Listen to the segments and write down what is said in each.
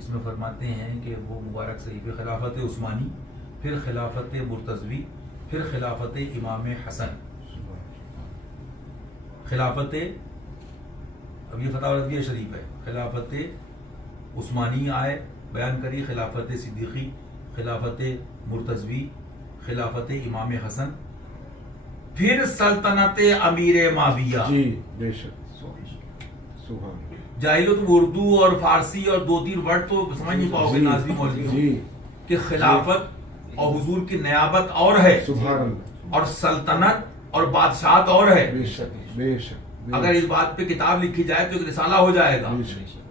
اس میں فرماتے ہیں کہ وہ مبارک صحیفے خلافت عثمانی، پھر خلافت مرتضوی، پھر خلافت امام حسن، خلافت، اب یہ فتح رضویہ شریف ہے، خلافت عثمانی آئے بیان کری، خلافت صدیقی، خلافت مرتضوی، خلافت امام حسن، پھر سلطنت امیر معاویہ. جی بے شک سبحان. جاہلو تم اردو اور فارسی اور دو تین ورڈ تو سمجھ نہیں پاؤ گے ناظرین مولویوں جی کہ خلافت اور حضور کی نیابت اور ہے، سبحان اللہ. اور سلطنت اور بادشاہت اور ہے. بے شک بے شک. اگر اس بات پہ کتاب لکھی جائے تو ایک رسالہ ہو جائے گا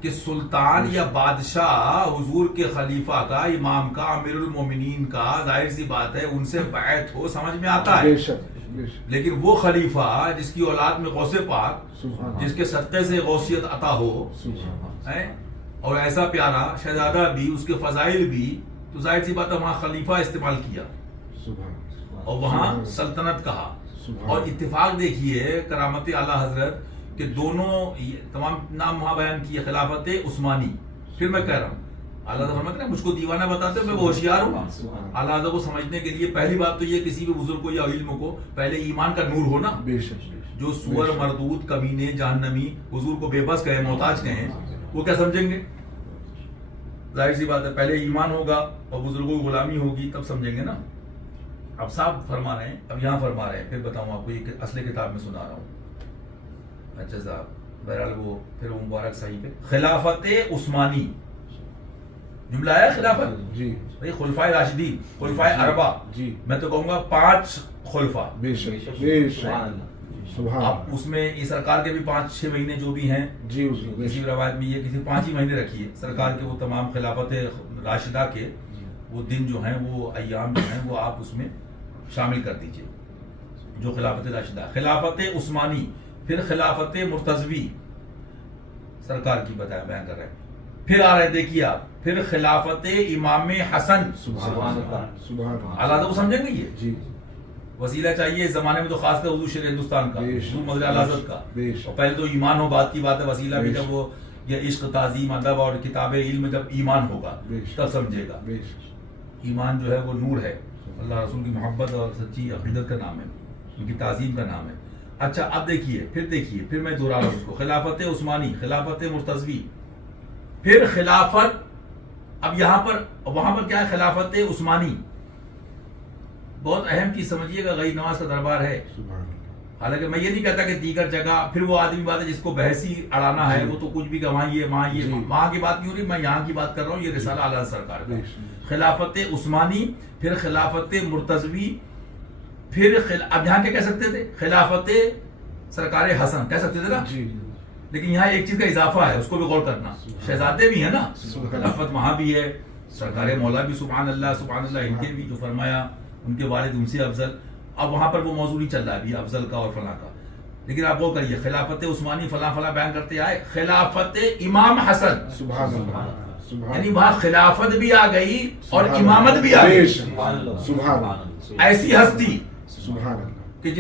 کہ سلطان یا بادشاہ حضور کے خلیفہ کا، امام کا، امیر المومنین کا، ظاہر سی بات ہے ان سے بیعت ہو، سمجھ میں آتا ہے. بے شک بے شک. لیکن وہ خلیفہ جس کی اولاد میں غوث پاک، سبحان جس کے صدقے سے غوثیت عطا ہو، سبحان. ہے اور ایسا پیارا شہزادہ بھی، اس کے فضائل بھی، تو ظاہر سی بات ہے وہاں خلیفہ استعمال کیا سبحان. اور وہاں سلطنت کہا. سبحان. اور اتفاق دیکھیے کرامت اعلیٰ حضرت کہ دونوں تمام نام وہاں بیان کیے، خلافت عثمانی. پھر میں کہہ رہا ہوں اعلیٰ حضرت فرماتے ہیں مجھ کو دیوانہ بتاتے ہو، میں وہ ہوشیار ہوں. اعلیٰ حضرت کو سمجھنے کے لیے پہلی بات تو یہ کسی بھی بزرگ کو یا علم کو پہلے ایمان کا نور ہونا. بے شک. جو سور، مردود، کمینے، جہنمی حضور کو بے بس کہیں، محتاج کہیں، وہ کیا سمجھیں گے؟ ظاہر سی بات ہے پہلے ایمان ہوگا اور بزرگوں کی غلامی ہوگی تب سمجھیں گے نا. اب صاحب فرما رہے ہیں، اب یہاں فرما رہے ہیں، پھر بتاؤں آپ کو، یہ اصل کتاب میں سنا رہا ہوں. اچھا صاحب بہرحال وہ پھر وہ مبارک صحیح پہ خلافت عثمانی جملہ ہے. خلافت جی بھائی خلفائے راشدین، خلفائے اربع، جی میں تو کہوں گا 5 خلفاء. بے شک بے شک. سبحان. اب اس میں یہ سرکار کے بھی 5-6 مہینے جو بھی ہیں، جی حضور. بے کسی شک. روایت میں یہ کسی 5 ہی مہینے رکھیے سرکار کے، وہ تمام خلافت راشدہ کے وہ دن جو ہیں، وہ ایام جو ہیں، وہ آپ اس میں شامل کر دیجئے جو خلافت راشدہ. خلافت عثمانی، پھر خلافت مرتضوی سرکار کی بتایا بیان کر رہے ہیں. پھر آ رہے دیکھیے آپ، پھر خلافت امام حسن. سبحان اللہ. سبحان اللہ. اعلیٰ کو سمجھیں گے یہ جی وسیلہ چاہیے اس زمانے میں تو خاص کر حضور شیر ہندوستان کا، بے شک. حضور مدر اعلیٰ حضرت کا. بے شک. اور پہلے تو ایمان ہو، بات کی بات ہے، وسیلہ بھی بے جب شک. وہ یہ عشق، تعظیم، ادب اور کتاب علم جب ایمان ہوگا بے شک. تب سمجھے گا. بے شک. ایمان جو ہے وہ نور ہے، اللہ رسول کی محبت اور سچی عقیدت کا نام ہے، ان کی تعظیم کا نام ہے. اچھا اب دیکھیے، پھر میں دوہرا رہا ہوں اس کو. خلافت عثمانی، خلافت مرتضوی، پھر خلافت، اب یہاں پر وہاں پر کیا ہے؟ خلافت عثمانی. بہت اہم چیز سمجھیے گا، غیر نواز کا دربار ہے. سبحان اللہ. حالانکہ میں یہ نہیں کہتا کہ دیگر جگہ، پھر وہ آدمی بات ہے جس کو بحثی اڑانا ہے، وہ تو کچھ بھی کہ وہاں یہ جی. وہاں کی بات نہیں ہو رہی، میں یہاں کی بات کر رہا ہوں. یہ رسالہ اعلیٰ سرکار کا. بے شک. خلافت عثمانی، پھر خلافت مرتضوی، پھر اب یہاں کیا کہہ سکتے تھے؟ خلافت سرکار حسن کہہ سکتے تھے نا. جی لیکن یہاں ایک چیز کا اضافہ ہے، اس کو بھی غور کرنا. شہزادے بھی ہیں نا، سبحان. خلافت وہاں بھی ہے، سرکار مولا بھی، سبحان اللہ سبحان اللہ، ان کے بھی جو فرمایا ان کے والد ان سے افضل. اب وہاں پر وہ موضوع نہیں چل رہا ہے ابھی افضل کا اور فلاں کا. لیکن آپ وہ کریے، خلافت عثمانی فلاں فلاں بیان کرتے آئے، خلافت امام حسن، سبحان اللہ. سبحان. یعنی وہاں خلافت بھی آ گئی اور سبحان امامت اللہ. بھی آ بے گئی. شک. سبحان اللہ. ایسی ہستی سبحان اللہ. کہ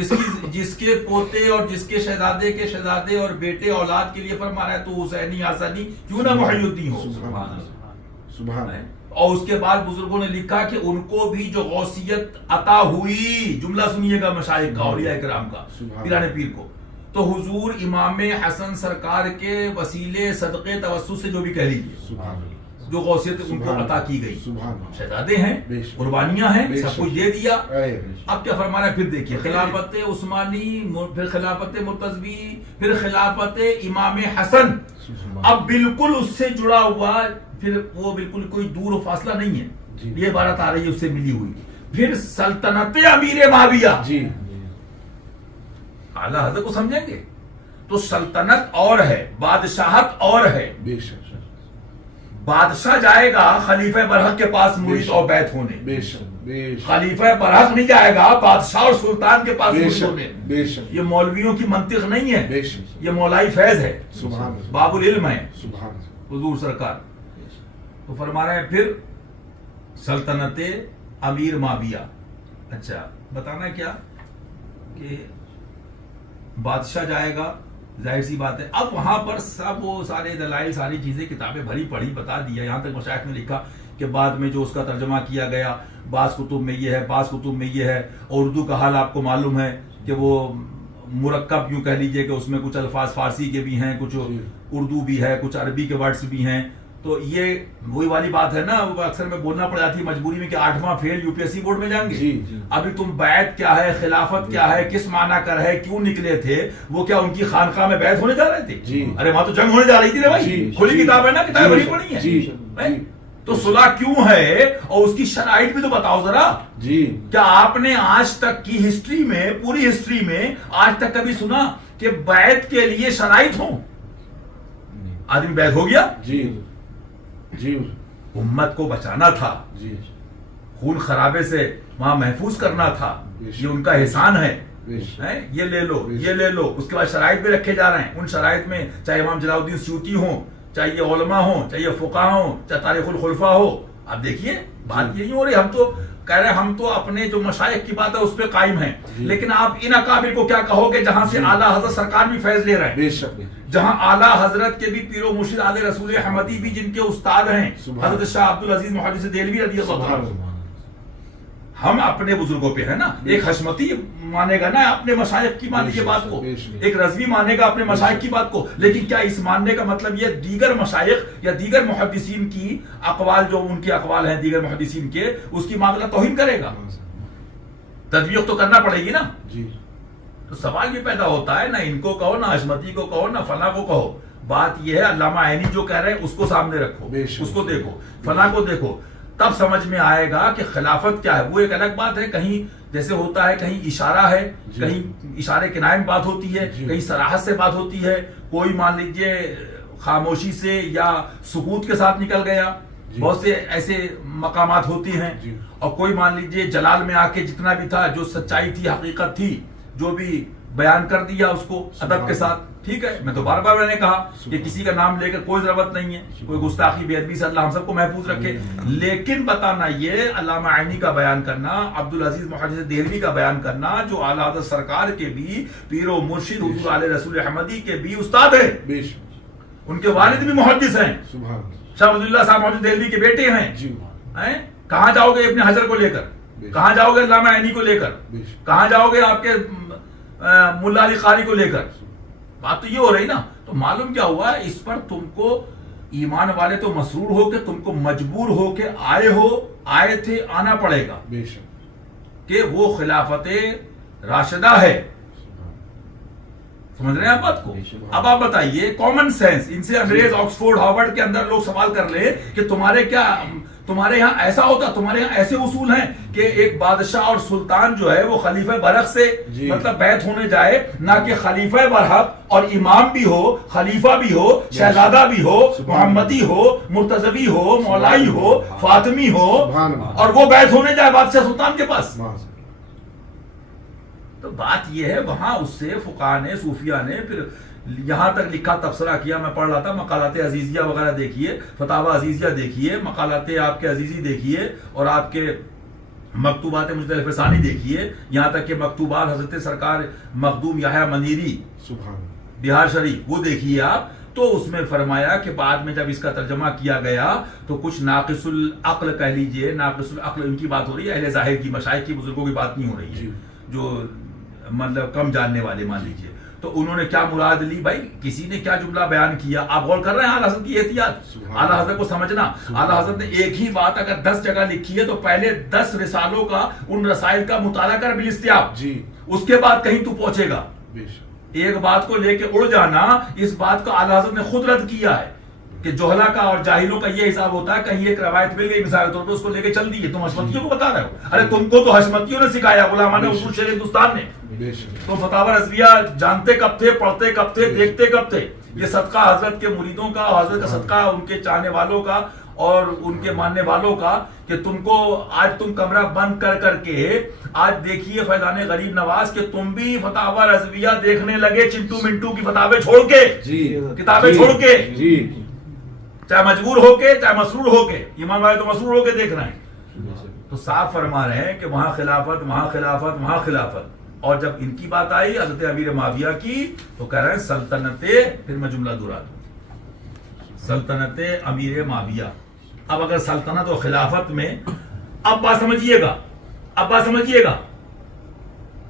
جس کے پوتے اور جس کے شہزادے کے شہزادے اور بیٹے اولاد کے لیے فرما رہا ہے تو حسینی حسنی کیوں نہ محی الدین ہو. سبحان اللہ. سبحان اللہ. اور اس کے بعد بزرگوں نے لکھا کہ ان کو بھی جو غوثیت عطا ہوئی، جملہ سنیے گا مشائخ کا، اولیاء کرام کا، پیران پیر کو، تو حضور امام حسن سرکار کے وسیلے صدقے توسط سے جو بھی کہہ لیجیے، سبحان اللہ. جو غوثیت ان کو عطا کی گئی، سبحان اللہ. شہزادے ہیں، بے شک. قربانیاں ہیں، بے سب شک. کچھ دے دیا. اے. اب کیا فرما رہا ہے؟ پھر دیکھیے، خلافت عثمانی، پھر خلافت مرتضوی، پھر خلافت امام حسن. اب بالکل اس سے جڑا ہوا، پھر وہ بالکل کوئی دور و فاصلہ نہیں ہے، جی. یہ عبارت آ رہی ہے اس سے ملی ہوئی. پھر سلطنت امیر معاویہ. جی اعلیٰ حضرت کو سمجھیں گے تو سلطنت اور ہے، بادشاہت اور ہے. بے شک. بادشاہ جائے گا خلیفہ برحق کے پاس مرید اور بیعت ہونے، بے شک. بے شک. خلیفہ برحق نہیں جائے گا بادشاہ اور سلطان کے پاس بے مرید شک. ہونے. بے شک. یہ مولویوں کی منطق نہیں ہے، بے شک. یہ مولائی فیض ہے، سبحان اللہ. باب العلم ہے سبحان اللہ. حضور سرکار. تو فرما رہے ہیں پھر سلطنت امیر معاویہ. اچھا بتانا کیا کہ بادشاہ جائے گا ظاہر سی بات ہے. اب وہاں پر سب وہ سارے دلائل ساری چیزیں کتابیں بھری پڑھی بتا دیا. یہاں تک مشائخ نے لکھا کہ بعد میں جو اس کا ترجمہ کیا گیا بعض کتب میں یہ ہے بعض کتب میں یہ ہے. اور اردو کا حال آپ کو معلوم ہے کہ وہ مرکب یوں کہہ لیجئے کہ اس میں کچھ الفاظ فارسی کے بھی ہیں, کچھ اردو بھی ہے, کچھ عربی کے ورڈز بھی ہیں. تو یہ وہی والی بات ہے نا, اکثر میں بولنا پڑ جاتی ہے مجبوری میں کہ 8واں fail U P S C board میں جائیں گے. ابھی تم بیعت کیا ہے, خلافت کیا ہے, کس معنی کر ہے, کیوں نکلے تھے, وہ کیا ان کی خانقاہ میں بیعت ہونے جا رہے تھے؟ ارے وہاں تو جنگ ہونے جا رہی تھی نا بھائی, کھلی کتاب ہے نا, کتابیں بھری پڑی ہیں. تو صلح کیوں ہے اور اس کی شرائط بھی تو بتاؤ ذرا. کیا آپ نے آج تک کی ہسٹری میں, پوری ہسٹری میں آج تک کبھی سنا کہ بیعت کے لیے شرائط ہوں؟ آدمی بیعت ہو گیا, امت کو بچانا تھا, خون خرابے سے وہاں محفوظ کرنا تھا, یہ ان کا احسان ہے. یہ لے لو, یہ لے لو. اس کے بعد شرائط بھی رکھے جا رہے ہیں. ان شرائط میں چاہے امام جلال الدین سیوطی ہوں, چاہے یہ علماء ہوں, چاہے یہ فقہاء ہوں, چاہے تاریخ الخلفاء ہو. آپ دیکھیے بات یہ نہیں ہو رہی, ہم تو کہہ رہے ہیں ہم تو اپنے جو مشائخ کی بات ہے اس پہ قائم ہیں, لیکن آپ ان اکابر کو کیا کہو گے جہاں سے اعلیٰ حضرت سرکار بھی فیض لے رہے ہیں, جہاں اعلیٰ حضرت کے بھی پیر و مرشد آل رسول احمدی بھی جن کے استاد ہیں حضرت شاہ عبدالعزیز محدث دہلوی رضی اللہ عنہ. ہم اپنے بزرگوں پہ ہے نا, ایک حشمتی مانے گا نا اپنے مشائخ کی مانے کی بات کو, ایک رضوی مانے گا اپنے مشائخ کی بات کو, لیکن کیا اس ماننے کا مطلب یہ دیگر مشائخ یا دیگر محدثین کی اقوال جو ان کے اقوال ہیں دیگر محدثین کے, اس کی معاملہ توہین کرے گا؟ تدبیق تو کرنا پڑے گی نا. تو سوال یہ پیدا ہوتا ہے, نہ ان کو کہو, نہ حشمتی کو کہو, نہ فلاں کو کہو. بات یہ ہے علامہ عینی جو کہہ رہے ہیں اس کو سامنے رکھو, اس کو دیکھو, فلاں کو دیکھو, تب سمجھ میں آئے گا کہ خلافت کیا ہے. وہ ایک الگ بات ہے, کہیں جیسے ہوتا ہے کہیں اشارہ ہے, کہیں اشارے کنائے میں بات ہوتی ہے, کہیں صراحت سے بات ہوتی ہے, کوئی مان لیجئے خاموشی سے یا سکوت کے ساتھ نکل گیا, بہت سے ایسے مقامات ہوتی ہیں. اور کوئی مان لیجئے جلال میں آ کے جتنا بھی تھا, جو سچائی تھی, حقیقت تھی, جو بھی بیان کر دیا اس کو ادب کے ساتھ. ٹھیک ہے, میں تو بار بار میں نے کہا کہ کسی کا نام لے کر کوئی ضرورت نہیں ہے, کوئی گستاخی بے ادبی سے اللہ ہم سب کو محفوظ رکھے. لیکن بتانا یہ علامہ عینی کا بیان کرنا, عبدالعزیز محدث دہلوی کا بیان کرنا, جو اعلیٰ حضرت سرکار کے بھی پیر و مرشد حضور علیہ رسول احمدی کے بھی استاد ہیں, ان کے والد بھی محدث ہیں, شاہ ولی اللہ صاحب محدث دہلوی کے بیٹے ہیں. کہاں جاؤ گے ابن حجر کو لے کر, کہاں جاؤ گے علامہ عینی کو لے کر, کہاں جاؤ گے آپ کے ملا علی قاری کو لے کر؟ بات تو یہ ہو رہی نا. تو معلوم کیا ہوا, اس پر تم کو ایمان والے تو مسرور ہو کے تم کو مجبور ہو کے آئے تھے, آنا پڑے گا کہ وہ خلافت راشدہ ہے. سمجھ رہے ہیں آپ بات کو؟ اب آپ بتائیے کامن سینس, ان سے انگریز آکسفورڈ ہارورڈ کے اندر لوگ سوال کر لے کہ تمہارے یہاں ایسا ہوتا, تمہارے یہاں ایسے اصول ہیں کہ ایک بادشاہ اور سلطان جو ہے وہ خلیفہ برحق سے مطلب بیعت ہونے جائے, نہ کہ خلیفہ برحق اور امام بھی ہو, خلیفہ بھی ہو, شہزادہ بھی ہو, محمدی ہو, مرتضوی ہو, مولائی ہو, فاطمی ہو, اور وہ بیعت ہونے جائے بادشاہ سلطان کے پاس. تو بات یہ ہے, وہاں اس سے فقہاء نے, صوفیاء نے پھر یہاں تک لکھا, تبصرہ کیا. میں پڑھ رہا تھا مقالات عزیزیہ وغیرہ دیکھیے, فتاوی عزیزیہ دیکھیے, مقالات آپ کے عزیزی دیکھیے, اور آپ کے مکتوبات مجد الفسانی دیکھیے, یہاں تک کہ مکتوبات حضرت سرکار مخدوم یحییٰ منیری بہار شریف وہ دیکھیے آپ. تو اس میں فرمایا کہ بعد میں جب اس کا ترجمہ کیا گیا تو کچھ ناقص العقل کہہ لیجئے, ناقص العقل ان کی بات ہو رہی ہے, اہل ظاہر کی, مشائخ کی, بزرگوں کی بات نہیں ہو رہی ہے, جو مطلب کم جاننے والے مان لیجئے. تو انہوں نے کیا مراد لی بھائی, کسی نے کیا جملہ بیان کیا, آپ غور کر رہے ہیں اعلیٰ حضرت کی احتیاط, اعلیٰ حضرت کو سمجھنا. اعلیٰ حضرت نے ایک ہی بات اگر 10 جگہ لکھی ہے تو پہلے 10 رسالوں کا, ان رسائل کا مطالعہ کر بالاستیاب, اس کے بعد کہیں تو پہنچے گا. ایک بات کو لے کے اڑ جانا, اس بات کو اعلیٰ حضرت نے خود رد کیا ہے کہ جوہلا کا اور جاہلوں کا یہ حساب ہوتا ہے, کہیں ایک روایت مل گئی مثال کے طور پر اس کو لے کے چل دیے. تم حشمتیوں کو بتا رہے ہو, ارے تم کو تو حشمتیوں نے سکھایا, علماء نے, اصول شیخ ہندوستان نے. تو فتاوی رضویہ جانتے کب تھے, پڑھتے کب تھے, دیکھتے کب تھے؟ یہ صدقہ حضرت کے مریدوں کا, حضرت کا صدقہ ان کے چاہنے والوں کا اور ان کے ماننے والوں کا, کہ تم کو آج تم کمرہ بند کر کے آج دیکھیے فیضان غریب نواز کہ تم بھی فتاوی رضویہ دیکھنے لگے, چنٹو منٹو کی فتاویں چھوڑ کے, کتابیں چھوڑ کے, چاہے مجبور ہو کے چاہے مسرور ہو کے. ایمان والے تو مسرور ہو کے دیکھ رہے ہیں. تو صاف فرما رہے ہیں کہ وہاں خلافت, وہاں خلافت, وہاں خلافت. اور جب ان کی بات آئی حضرت امیر معاویہ کی تو کہہ رہے ہیں سلطنت، پھر میں جملہ دہرا دوں، سلطنت امیر معاویہ. اب اگر سلطنت و خلافت میں، اب بات سمجھیے گا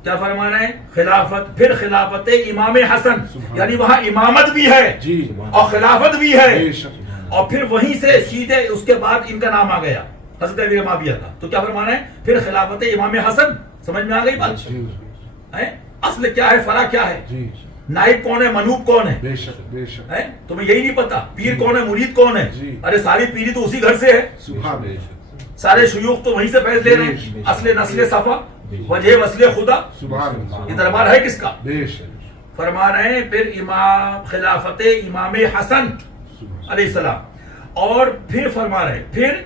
کیا فرما رہے ہیں؟ خلافت، پھر خلافت امام حسن، یعنی وہاں امامت بھی ہے جی اور خلافت بھی ہے، بے شک اور پھر وہیں سے سیدھے اس کے بعد ان کا نام آ گیا حضرت امیر معاویہ کا. تو کیا فرمانا ہے؟ پھر خلافت امام حسن. سمجھ میں آ گئی بات؟ جی اصل کیا ہے، فرع کیا ہے، جی نائب کون ہے، منوب کون ہے؟ بے شک بے شک تمہیں یہی نہیں پتا پیر کون ہے، مرید کون ہے؟ جی. ارے ساری پیری تو اسی گھر سے ہے، سبحان اللہ سارے شیوخ تو وہیں سے فیض لے رہے ہیں. اصل نسل صفا وجہ وصل خدا، سبحان اللہ یہ دربار ہے کس کا؟ بے شک فرما رہے ہیں پھر امام خلافت امام حسن علیہ السلام. اور پھر فرما رہے ہیں، پھر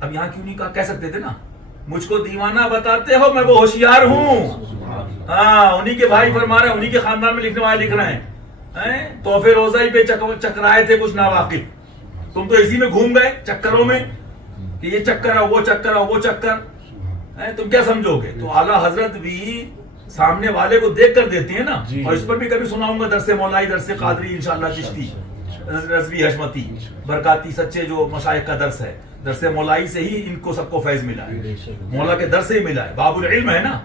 اب یہاں کیوں نہیں کہہ سکتے تھے نا، مجھ کو دیوانہ بتاتے ہو، میں وہ ہوشیار ہوں. ہاں انہی کے بھائی فرما رہے ہیں، انہی کے خاندان میں لکھنے والے لکھ رہے ہیں تحفے روزائی پہ چکرائے تھے کچھ ناواقف، تم تو اسی میں گھوم گئے چکروں میں کہ یہ چکر ہے وہ چکر ہے وہ چکر، تم کیا سمجھو گے؟ تو اعلیٰ حضرت بھی سامنے والے کو دیکھ کر دیتے ہیں نا. اور اس پر بھی کبھی سناؤں گا درس مولائی، درس قادری انشاءاللہ، چشتی، رضوی، حشمتی، برکاتی، سچے جو مشائخ کا درس ہے، درس مولائی سے ہی ان کو سب کو فیض ملا ہے، مولا کے در سے ہی ملا ہے، باب العلم ہے نا.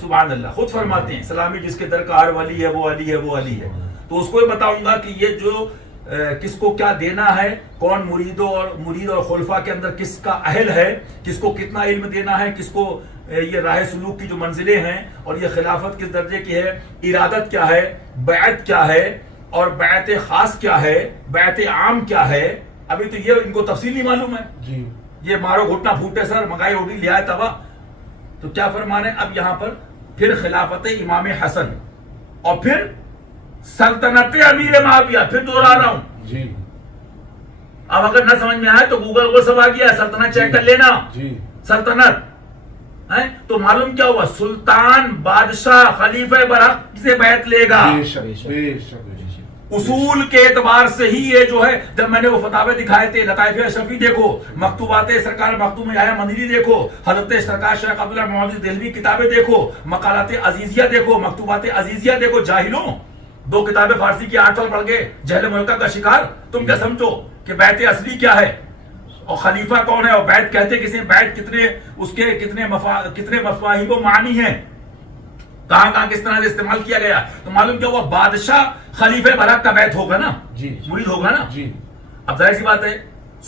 سبحان اللہ، خود فرماتے ہیں سلامی جس کے در کا ہر ولی ہے وہ علی ہے وہ علی ہے. تو اس کو بھی بتاؤں گا کہ یہ جو کس کو کیا دینا ہے، کون مرید اور خلفاء کے اندر کس کا اہل ہے، کس کو کتنا علم دینا ہے، کس کو یہ راہ سلوک کی جو منزلیں ہیں، اور یہ خلافت کس درجے کی ہے، ارادت کیا ہے، بیعت کیا ہے، اور بیعت خاص کیا ہے، بیعت عام کیا ہے. ابھی تو یہ ان کو تفصیل نہیں معلوم ہے. جی یہ مارو گھٹنا پھوٹے سر، مکائی روٹی لے آئے توا. تو کیا فرما رہے ہیں اب یہاں پر؟ پھر خلافت امام حسن، اور پھر سلطنت امیر معاویہ. پھر دوہرا رہا ہوں، جی اب اگر نہ سمجھ میں آئے تو گوگل کو سب آ گیا، سلطنت چیک کر لینا. جی سلطنت تو معلوم کیا ہوا؟ سلطان، بادشاہ، خلیفہ برحق سے بیعت لے گا. بے شک بے شک اصول کے اعتبار سے ہی یہ جو ہے، جب میں نے وہ فتاوے دکھائے تھے، لطائف اشرفی دیکھو، مکتوبات سرکار مختوم یحییٰ مندری دیکھو، حضرت سرکار شیخ عبداللہ محمد دہلوی کتابیں دیکھو، مقالات عزیزیہ دیکھو، مکتوبات عزیزیہ دیکھو. جاہلوں، 2 کتابیں فارسی کی 8 سال پڑھ گئے، جہل ملکہ کا شکار. تم کیا سمجھو کہ بیعت اصلی کیا ہے اور خلیفہ کون ہے، اور بیعت کہتے کسی بیعت کتنے، اس کے کتنے مفاہیم و معنی ہیں، کہاں کس طرح سے استعمال کیا گیا. تو معلوم کیا ہوا؟ بادشاہ خلیفہ برحق کا بیعت ہوگا نا، جی مرید ہوگا نا. جی اب ظاہر سی بات ہے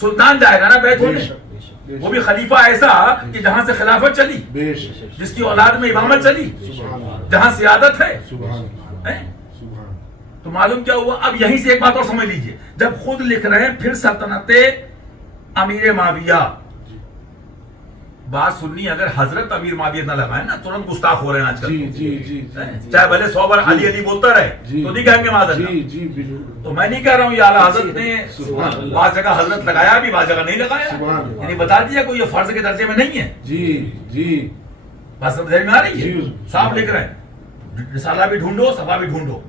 سلطان جائے گا نا بیعت ہونے، بے شک وہ بھی خلیفہ ایسا کہ جہاں سے خلافت چلی، بے شک جس کی اولاد میں امامت چلی، سبحان اللہ جہاں سیادت ہے. سبحان اللہ ہیں؟ سبحان تو معلوم کیا ہوا؟ اب یہیں سے ایک بات اور سمجھ لیجئے، جب خود لکھ رہے ہیں پھر سلطنت امیر معاویہ، بات سننی، اگر حضرت امیر معاویہ نہ لگائے نا ترنت گستاخ ہو رہے ہیں آج کل. جی جی جی چاہے بھلے 100 بار علی علی بولتا رہے تو نہیں کہیں گے معاذ جی اللہ. جی بالکل تو میں نہیں کہہ رہا ہوں یہ اعلیٰ حضرت نے سبحان اللہ. بعض جگہ حضرت لگایا بھی، بعض جگہ نہیں لگایا، سبحان اللہ. یعنی بتا دیا کوئی یہ فرض کے درجے میں نہیں ہے. جی جی بات سمجھ میں آ رہی ہے؟ جی. صاحب لکھ رہے ہیں، رسالہ بھی ڈھونڈو، صفحہ بھی ڈھونڈو،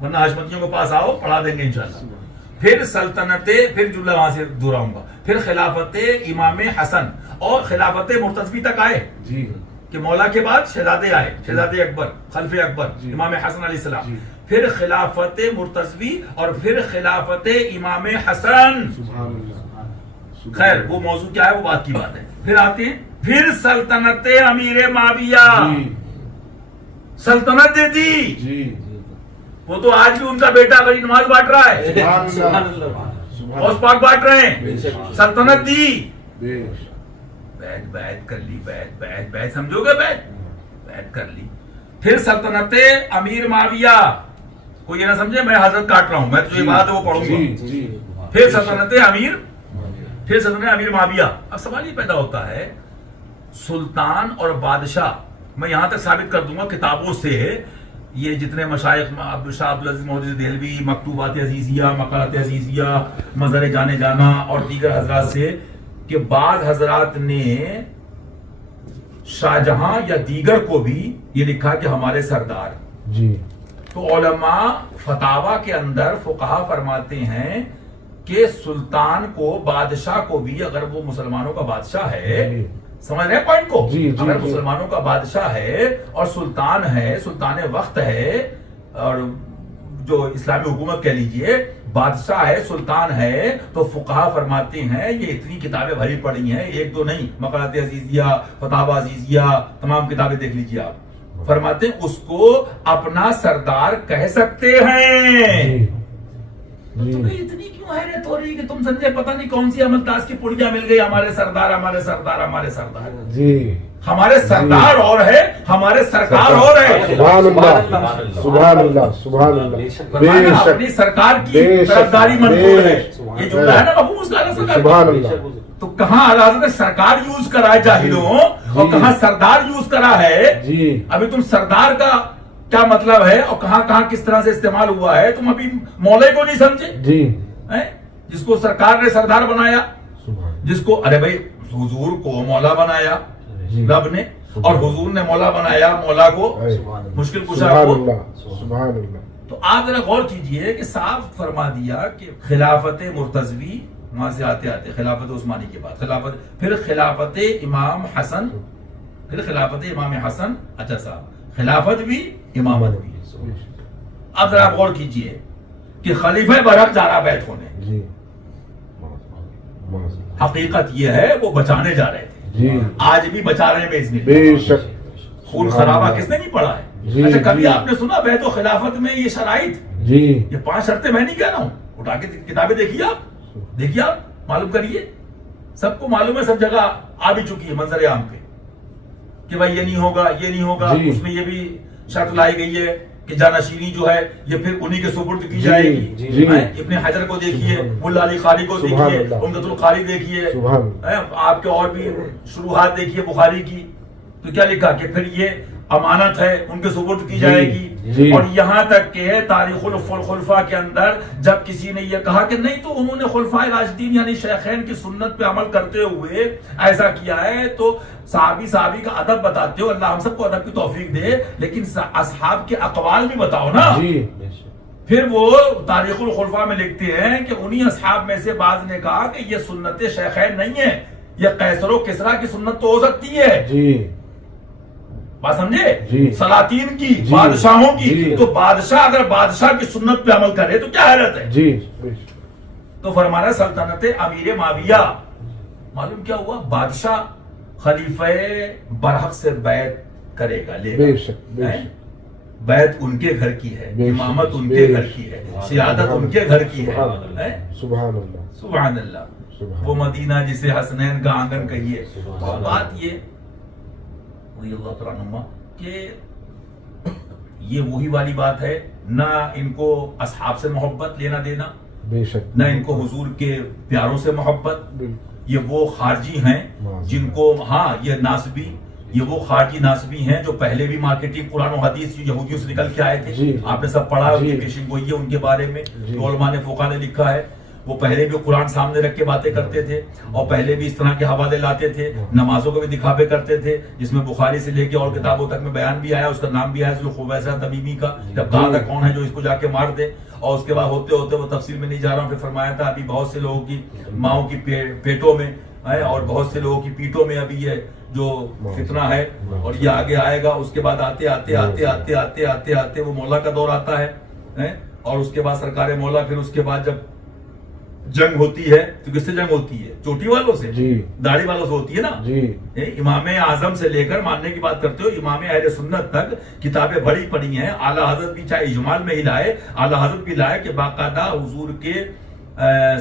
ورنہ حشمتیوں کے پاس آؤ، پڑھا دیں گے انشاءاللہ. پھر سلطنت، پھر جملہ وہاں سے دہراؤں گا، پھر خلافت امام حسن، اور خلافت مرتضوی تک آئے جی کہ مولا کے بعد شہزادے آئے، شہزادے اکبر، خلف اکبر، جی. امام حسن علیہ السلام. جی. پھر خلافت مرتضوی، اور پھر خلافت امام حسن. سبحان اللہ. خیر وہ موضوع کیا ہے، وہ بات کی بات ہے. پھر آتے ہیں پھر سلطنت امیر معاویہ. جی سلطنت دے دی، جی وہ تو آج بھی ان کا بیٹا غریب نماز بانٹ رہا ہے، سبحان اللہ. غوث پاک بانٹ رہے ہیں. سلطنت دی، بے بیعت کر لی، بیعت سمجھو گے، بیعت کر لی. پھر سلطنت امیر معاویہ، کوئی یہ نہ سمجھے میں حضرت کاٹ رہا ہوں، میں تو یہ بات ہے وہ پڑھوں جی گا. جی پھر سلطنت امیر معاویہ. اب سوال یہ پیدا ہوتا ہے، سلطان اور بادشاہ، میں یہاں تک ثابت کر دوں گا کتابوں سے، یہ جتنے مشائخ شاہ عبدالعزیز محدث دہلوی، مکتوبات عزیزیہ، مقالات عزیزیہ، مظہر جانے جانا اور دیگر حضرات سے، کہ بعض حضرات نے شاہجہاں یا دیگر کو بھی یہ لکھا کہ ہمارے سردار. جی تو علماء فتاوا کے اندر فقہا فرماتے ہیں کہ سلطان کو، بادشاہ کو بھی، اگر وہ مسلمانوں کا بادشاہ ہے، سمجھ رہے ہیں پوائنٹ کو؟ جی اگر مسلمانوں کا بادشاہ ہے اور سلطان ہے، سلطان وقت ہے، اور جو اسلامی حکومت کہہ لیجئے بادشاہ ہے، سلطان ہے، تو فقہا فرماتے ہیں یہ اتنی کتابیں بھری پڑی ہیں، ایک دو نہیں، مقالات عزیزیہ، فتاوی عزیزیہ، تمام کتابیں دیکھ لیجئے آپ، فرماتے ہیں اس کو اپنا سردار کہہ سکتے ہیں۔ تو تمہیں اتنی کیوں حیرت ہو رہی کہ تم سمجھے پتہ نہیں کون سی عمل تاز کی پڑیاں مل گئی، ہمارے سردار ہمارے سردار ہمارے سردار، جی ہمارے سردار اور ہے، ہمارے سرکار اور ہے۔ سبحان اللہ، سبحان اللہ، سبحان اللہ، بے شک اپنی سرکار کی طرفداری منظور ہے، یہ جملہ ہے نا مفہوم اس کا؟ سبحان اللہ۔ تو کہاں اعلیٰ حضرت نے سرکار یوز کرا ہے جاہلوں، اور کہاں سردار یوز کرا ہے؟ جی ابھی تم سردار کا کیا مطلب ہے اور کہاں کہاں کس طرح سے استعمال ہوا ہے تم ابھی مولے کو نہیں سمجھے؟ جی جس کو سرکار نے سردار بنایا، سبحان جس کو ارے بھائی حضور کو مولا بنایا رب نے، اور حضور نے مولا بنایا مولا کو، مشکل کشا سبحان کو۔ اللہ، سبحان اللہ۔ تو آپ ذرا غور کیجئے کہ صاف فرما دیا کہ خلافت مرتضوی، وہاں سے آتے آتے خلافت عثمانی کے بعد خلافت، پھر خلافت امام حسن، پھر خلافت امام حسن، اچھا صاحب خلافت بھی امامت بھی۔ اب ذرا آپ غور کیجئے کہ خلیفہ برحق جا رہا بیعت ہونے، جی حقیقت یہ ہے وہ بچانے جا رہے تھے، جی آج بھی بچا رہے ہیں بے بے شک۔ خون خرابہ کس نے نہیں پڑھا ہے؟ جی، اچھا کبھی جی۔ آپ نے سنا بیعت و خلافت میں یہ شرائط، جی یہ 5 شرطیں میں نہیں کہہ رہا ہوں، اٹھا کے کتابیں دیکھیے آپ، دیکھیے آپ معلوم کریے، سب کو معلوم ہے، سب جگہ آ بھی چکی ہے منظر عام پہ کہ بھائی یہ نہیں ہوگا یہ نہیں ہوگا۔ جی۔ اس میں یہ بھی شرط لائی گئی ہے کہ جانشینی جو ہے یہ پھر انہی کے سپرد کی جائے گی۔ جی۔ ابن حجر کو دیکھیے، ملا علی قاری کو سبحان دیکھیے، اللہ۔ عمدۃ القاری دیکھیے، سبحان آپ کے اور بھی شروحات دیکھیے بخاری کی، تو کیا لکھا کہ پھر یہ امانت ہے ان کے سپرد کی جائے گی۔ جی۔ اور یہاں تک کہ تاریخ الخلفاء کے اندر جب کسی نے یہ کہا کہ نہیں تو انہوں نے خلفائے راشدین یعنی شیخین کی سنت پہ عمل کرتے ہوئے ایسا کیا ہے، تو صحابی کا ادب بتاتے ہو، اللہ ہم سب کو ادب کی توفیق دے، لیکن اصحاب کے اقوال بھی بتاؤ نا۔ جی پھر وہ تاریخ الخلفاء میں لکھتے ہیں کہ انہی اصحاب میں سے بعض نے کہا کہ یہ سنت شیخین نہیں ہے، یہ قیصر و کسریٰ کی سنت تو ہو سکتی ہے۔ جی بات سمجھے؟ جی۔ سلاطین کی، جی۔ بادشاہوں کی، جی۔ تو بادشاہ اگر بادشاہ کی سنت پہ عمل کرے تو کیا حیرت ہے؟ جی تو فرمانا سلطنت امیر معاویہ، معلوم کیا ہوا؟ بادشاہ خلیفہ برحق سے بیعت کرے گا، لے بے گا، شک بے شک۔ بیعت ان کے گھر کی ہے، بے شک، امامت ان بے کے شک۔ گھر کی ہے، سیادت ان کے گھر کی ہے۔ سبحان اللہ، سبحان اللہ، سبحان اللہ، سبحان وہ مدینہ جسے حسنین کا آنگن کہیے۔ سبحان اور اللہ۔ بات یہ رضی اللہ تعالیٰ عنہما کہ یہ وہی والی بات ہے، نہ ان کو اصحاب سے محبت لینا دینا، بے شک، نہ ان کو حضور کے پیاروں سے محبت، بالکل۔ یہ وہ خارجی ہیں جن کو، ہاں یہ ناسبی، یہ وہ خارجی ناسبی ہیں جو پہلے بھی مارکیٹنگ قرآن و حدیث یہودیوں سے نکل کے آئے تھے، جی۔ آپ نے سب پڑھا ہے، ان کی جی۔ پیشن گوئی ہے ان کے بارے میں، جی۔ جو علماء نے فقہا نے لکھا ہے، وہ پہلے بھی قرآن سامنے رکھ کے باتیں کرتے تھے، اور پہلے بھی اس طرح کے حوالے لاتے تھے، نمازوں کو بھی دکھاوے کرتے تھے، جس میں بخاری سے لے کے اور کتابوں تک میں بیان بھی آیا، اس کا نام بھی آیا جو خویصہ تمیمی کا، جب کہا تھا کون ہے جو اس کو جا کے مار دے، اور اس کے بعد ہوتے ہوتے وہ تفصیل میں نہیں جا رہا ہوں، پھر فرمایا تھا ابھی بہت سے لوگوں کی ماؤں کی پیٹوں میں اور بہت سے لوگوں کی پیٹوں میں ابھی یہ جو فتنہ ہے، اور یہ آگے آئے گا۔ اس کے بعد آتے آتے آتے آتے آتے آتے آتے وہ مولا کا دور آتا ہے، اور اس کے بعد سرکار مولا، پھر اس کے بعد جب جنگ ہوتی ہے تو کس سے جنگ ہوتی ہے؟ چوٹی والوں سے، جی۔ داڑھی والوں سے ہوتی ہے نا۔ جی امام اعظم سے لے کر ماننے کی بات کرتے ہو امام اہل سنت تک کتابیں بڑی پڑی ہیں، اعلیٰ حضرت بھی چاہے اجمال میں ہی لائے، اعلیٰ حضرت بھی لائے کہ باقاعدہ حضور کے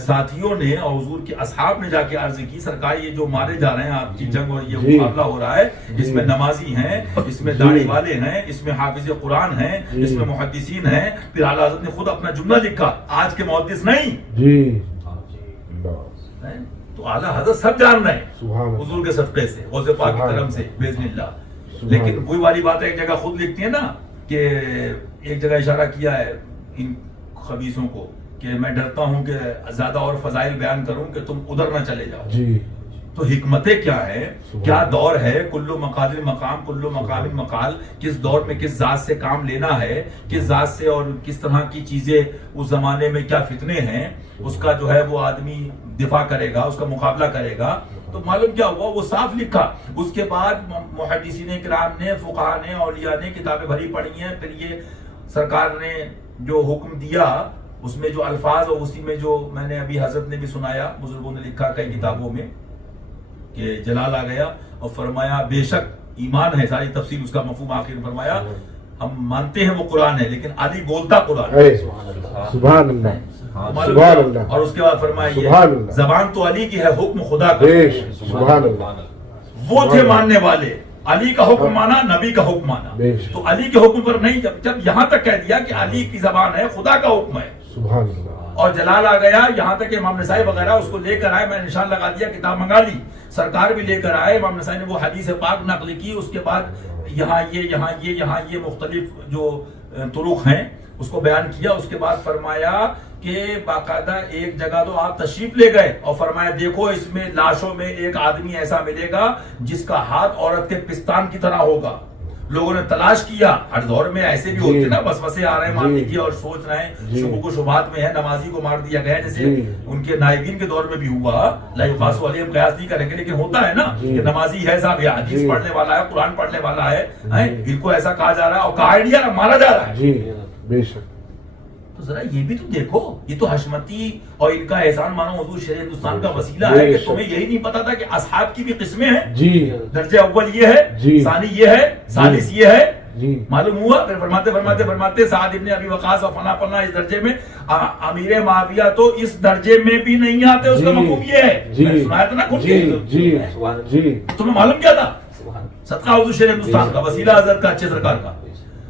ساتھیوں نے اور حضور کے اصحاب نے جا کے عرض کی سرکار یہ جو مارے جا رہے ہیں آپ کی جنگ اور یہ جی۔ مقابلہ ہو رہا ہے، اس میں نمازی ہیں، اس میں جی۔ داڑھی والے ہیں، اس میں حافظ قرآن ہیں، جی۔ اس میں محدثین ہیں۔ پھر اعلیٰ حضرت نے خود اپنا جملہ لکھا، آج کے محدث نہیں، جی تو اعلیٰ حضرت سب جان رہے ہیں سبحان اللہ، حضور کے صدقے سے، غوث پاک کی کرم سے، باذن اللہ۔ سبحان لیکن اللہ۔ کوئی والی بات ہے، ایک جگہ خود لکھتی ہے نا کہ ایک جگہ اشارہ کیا ہے ان خبیثوں کو کہ میں ڈرتا ہوں کہ زیادہ اور فضائل بیان کروں کہ تم ادھر نہ چلے جاؤ۔ جی تو حکمتیں کیا ہے، کیا دور ہے، کلو مقال مقام کلو مقام مقال، کس دور میں کس ذات سے کام لینا ہے، کس ذات سے، اور کس طرح کی چیزیں اس زمانے میں کیا فتنے ہیں، اس کا جو ہے وہ آدمی دفاع کرے گا، اس کا مقابلہ کرے گا۔ تو معلوم کیا ہوا, وہ صاف لکھا. اس کے بعد محدثین کرام نے, فقہاء نے, اولیاء نے کتابیں بھری پڑھی ہیں. پھر یہ سرکار نے جو حکم دیا اس میں جو الفاظ اور اسی میں جو میں نے ابھی حضرت نے بھی سنایا, بزرگوں نے لکھا کئی کتابوں میں کہ جلال آ گیا اور فرمایا بے شک ایمان ہے, ساری تفصیل اس کا مفہوم آخر میں فرمایا ہم مانتے ہیں وہ قرآن ہے لیکن علی بولتا قرآن ہے. سبحان اللہ, سبحان اللہ. اور اس کے بعد فرمایا سبحان اللہ, زبان تو علی کی ہے, حکم خدا کا. سبحان اللہ. وہ تھے ماننے والے, علی کا حکم مانا, نبی کا حکم مانا. تو علی کے حکم پر نہیں, جب یہاں تک کہہ دیا کہ علی کی زبان ہے, خدا کا حکم ہے. سبحان اللہ. اور جلال آ گیا یہاں تک کہ امام نسائی وغیرہ اس کو لے کر آئے, میں نے نشان لگا دیا, کتاب منگا لی, سرکار بھی لے کر آئے. امام نسائی نے وہ حدیث پاک نقل کی, اس کے بعد یہاں یہ مختلف جو طرق ہیں اس کو بیان کیا. اس کے بعد فرمایا کہ باقاعدہ ایک جگہ تو آپ تشریف لے گئے اور فرمایا دیکھو اس میں لاشوں میں ایک آدمی ایسا ملے گا جس کا ہاتھ عورت کے پستان کی طرح ہوگا. لوگوں نے تلاش کیا, ہر دور میں ایسے بھی ہوتے نا وسوسے آ رہے ہیں مارنے کی اور سوچ رہے ہیں شبہ و شبہات میں ہے, نمازی کو مار دیا گیا جیسے ان کے نائبین کے دور میں بھی ہوا. لا یقاس علیہ ہم قیاس نہیں کریں گے لیکن ہوتا ہے نا کہ نمازی ہے صاحب, یہ حدیث پڑھنے والا ہے, قرآن پڑھنے والا ہے, ان کو ایسا کہا جا رہا ہے اور کہا نہیں مارا جا رہا ہے. جی بے شک. تو ذرا یہ بھی تو دیکھو, یہ تو حشمتی اور ان کا احسان مانو حضور شرع ہندوستان کا وسیلہ ہے کہ تمہیں یہی نہیں پتا تھا کہ اصحاب کی بھی قسمیں ہیں. جی درجہ اول یہ ہے, ثانی یہ ہے, ثالث یہ ہے. جی معلوم ہوا. پھر فرماتے سعد ابن ابی وقاص اور فلاں اس درجے میں, امیر معاویہ تو اس درجے میں بھی نہیں آتے. اس کا مفہوم یہ ہے, میں نے سنایا تھا نا خود جی. تمہیں معلوم کیا تھا, صدقہ حضور شرع ہندوستان کا وسیلہ حضرت کا, اچھے سرکار کا.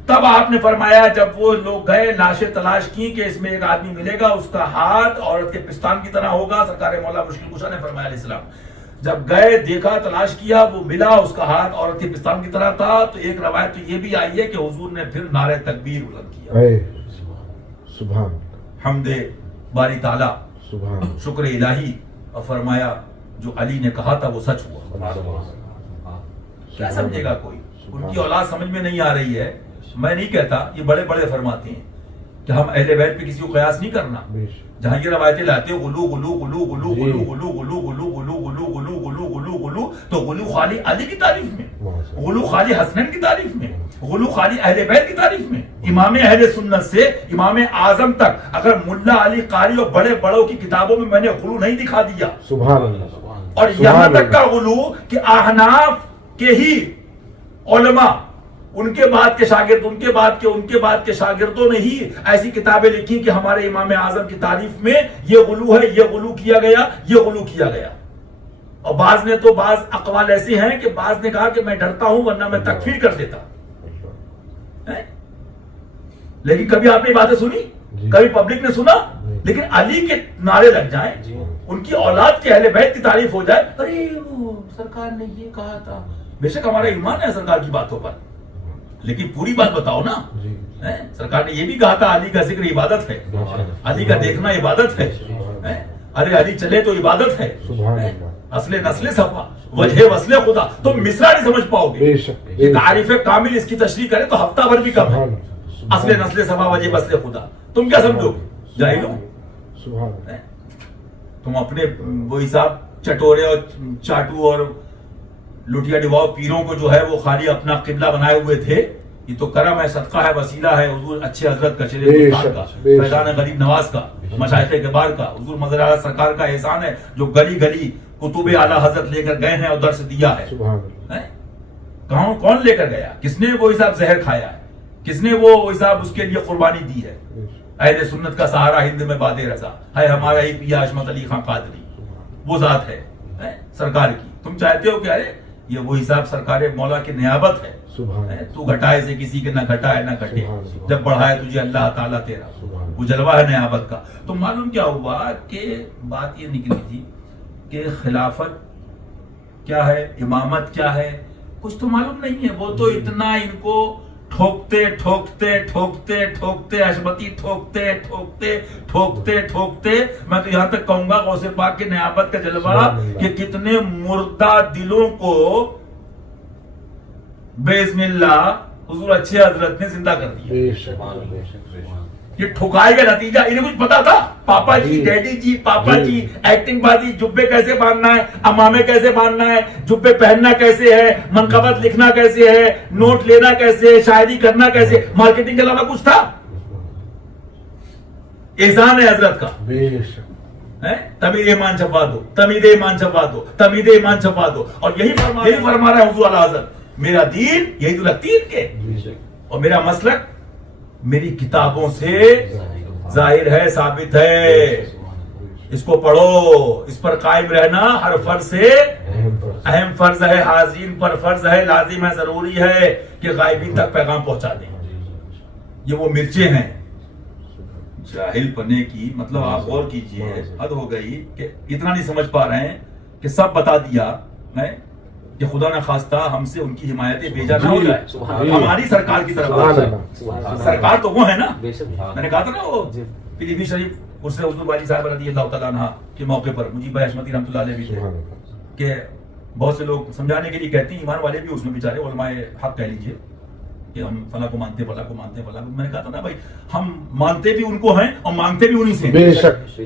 تب آپ نے فرمایا جب وہ لوگ گئے لاشیں تلاش کی کہ اس میں ایک آدمی ملے گا, اس کا ہاتھ عورت کے پستان کی طرح ہوگا. سرکار مولا مشکل کشا نے فرمایا علیہ السلام جب گئے دیکھا تلاش کیا وہ ملا, اس کا ہاتھ عورت کے پستان کی طرح تھا. تو ایک روایت تو یہ بھی آئی ہے کہ حضور نے پھر نعرہ تکبیر بلند کیا, سبحان حمد باری تعالی, سبحان, شکر الہی, اور فرمایا جو علی نے کہا تھا وہ سچ ہوا. کیا سمجھے گا کوئی, ان کی اولاد سمجھ میں نہیں آ رہی ہے. میں نہیں کہتا, یہ بڑے بڑے فرماتے ہیں کہ ہم اہل بیت پہ کسی کو قیاس نہیں کرنا. جہاں یہ روایتیں لاتے غلو غلو غلو غلو غلو غلو غلو غلو غلو غلو غلو غلو غلو غلو, تو غلو خالی علی کی تعریف میں, غلو خالی حسنین کی تعریف میں, غلو خالی اہل بیت کی تعریف میں. امام اہل سنت سے امام اعظم تک اگر ملا علی قاری اور بڑے بڑوں کی کتابوں میں نے غلو نہیں دکھا دیا. سبحان اللہ. اور یہاں تک کا غلو کہ احناف کے ہی علماء, ان کے بعد کے شاگرد, ان کے بعد کے شاگردوں نے ہی ایسی کتابیں لکھی کہ ہمارے امام اعظم کی تعریف میں یہ غلو ہے, یہ غلو کیا گیا, یہ غلو کیا گیا. اور بعض نے تو بعض اقوال ایسے ہیں کہ بعض نے کہا کہ میں ڈرتا ہوں ورنہ میں تکفیر کر دیتا. لیکن کبھی آپ نے یہ باتیں سنی, کبھی پبلک نے سنا, لیکن علی کے نعرے لگ جائیں, ان کی اولاد کے اہل بیت کی تعریف ہو جائے, ارے وہ سرکار نے یہ کہا تھا. بے شک ہمارا ایمان ہے سرکار کی باتوں پر, لیکن پوری بات بتاؤ نا. سرکار نے یہ بھی کہا تھا علی کا ذکر عبادت ہے, علی کا دیکھنا عبادت ہے. ارے علی چلے تو عبادت ہے. اصل نسل صفا وجہ وصل خدا, تم مصرع نہیں سمجھ پاؤ گے. یہ تعریف کامل اس کی تشریح کرے تو ہفتہ بھر بھی کم ہے. اصل نسل صفا وجہ وصل خدا, تم کیا سمجھو گے جاہلو. تم اپنے وہ حساب چٹورے اور چاٹو اور لٹیا ڈباؤ پیروں کو جو ہے وہ خالی اپنا قبلہ بنائے ہوئے تھے. یہ تو کرم ہے, صدقہ ہے, وسیلہ ہے حضور اچھے حضرت کا, شرع ہندوستان کا, فیضان غریب نواز کا, مشائخ کبار کا, حضور مظہر اعلیٰ سرکار کا احسان ہے جو گلی گلی کتب اعلیٰ حضرت لے کر گئے ہیں اور درس دیا ہے. کون لے کر گیا, کس نے وہ حساب زہر کھایا ہے, کس نے وہ حساب اس کے لیے قربانی دی ہے. اہل سنت کا سہارا ہند میں باد رضا ہے ہمارا ہی پیا عصمت علی خان قادری, وہ ذات ہے سرکار کی. تم چاہتے ہو کہ ارے یہ وہ حساب سرکار مولا کی نیابت ہے, تو گھٹائے سے کسی کے نہ گھٹائے نہ گھٹے, جب بڑھائے تجھے اللہ تعالیٰ تیرا, وہ جلوہ ہے نیابت کا. تو معلوم کیا ہوا کہ بات یہ نکلی تھی کہ خلافت کیا ہے, امامت کیا ہے, کچھ تو معلوم نہیں ہے. وہ تو اتنا ان کو ٹھوکتے ٹھوکتے ٹھوکتے ٹھوکتے حشمتی ٹھوکتے ٹھوکتے ٹھوکتے ٹھوکتے, میں تو یہاں تک کہوں گا غوث پاک کے نیابت کا جلوہ کہ کتنے مردہ دلوں کو باذن اللہ حضور اچھے حضرت نے زندہ کر دیا. یہ ٹھکائے کا نتیجہ انہیں کچھ پتا تھا؟ پاپا جی، ڈیڈی جی، پاپا جی ایکٹنگ بازی، جبے کیسے باندھنا ہے، امامے کیسے باندھنا ہے، جبے پہننا کیسے ہے، منقبت لکھنا کیسے ہے، نوٹ لینا کیسے ہے، شاعری کرنا کیسے، مارکیٹنگ کے علاوہ کچھ تھا؟ احسان ہے حضرت کا، بے شک تمید ایمان چھپا دو، تمید ایمان چھپا دو، تمید ایمان چھپا دو. اور یہی فرما رہا ہے حضور اعلی حضرت، میرا دین یہی تو لگتیر کے، اور میرا مسلک میری کتابوں سے ظاہر ہے، ثابت ہے. اس کو پڑھو، اس پر قائم رہنا ہر فرض سے اہم فرض ہے، حاضرین پر فرض ہے، لازم ہے، ضروری ہے کہ غائبین تک پیغام پہنچا دیں. یہ وہ مرچیں ہیں جاہل پنے کی. مطلب آپ غور کیجئے، حد ہو گئی کہ اتنا نہیں سمجھ پا رہے ہیں کہ سب بتا دیا ہے کہ خدا نہ خواستہ ہم سے ان کی حمایت بیجا نہ ہو جائے، ہماری سرکار کی طرف. سرکار تو وہ ہے نا، میں نے کہا تھا نا وہ پیلی بھی شریف اس سے حضور والی صاحب رضی اللہ تعالیٰ عنہ کے موقع پر مجیب حشمتی رحمۃ اللہ علیہ بھی تھے کہ بہت سے لوگ سمجھانے کے لیے کہتے ہیں، ایمان والے بھی اس میں بیچارے علماء حق کہہ لیجئے کہ ہم فلاں کو مانتے فلاں کو مانتے فلاں کو. میں نے کہا تھا نا بھائی، ہم مانتے بھی ان کو ہیں اور مانگتے بھی انہی سے. بے شک